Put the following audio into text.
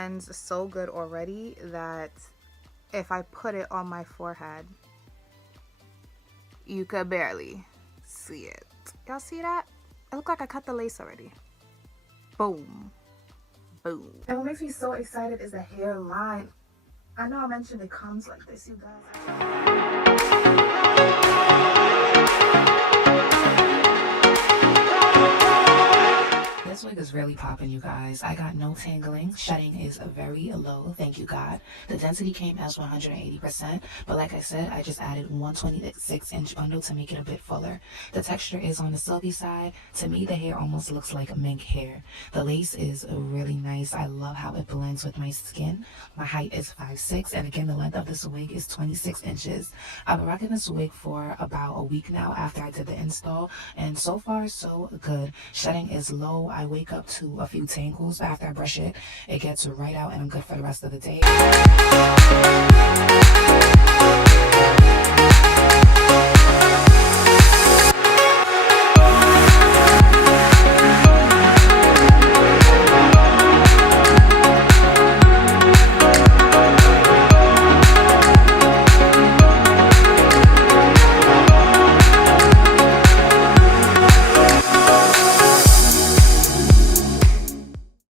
blends so good already that if I put it on my forehead, you could barely see it. Y'all see that? It looked like I cut the lace already. Boom. Boom. And what makes me so excited is the hairline. I know I mentioned it comes like this, you guys. This wig is really popping, you guys. I got no tangling. Shedding is very low, thank you God. The density came as 180%, but like I said, I just added 126-inch bundle to make it a bit fuller. The texture is on the silky side. To me, the hair almost looks like mink hair. The lace is really nice. I love how it blends with my skin. My height is 5'6", and again, the length of this wig is 26 inches. I've been rocking this wig for about a week now after I did the install, and so far, so good. Shedding is low. I wake up to a few tangles, but after I brush it, it gets right out and I'm good for the rest of the day.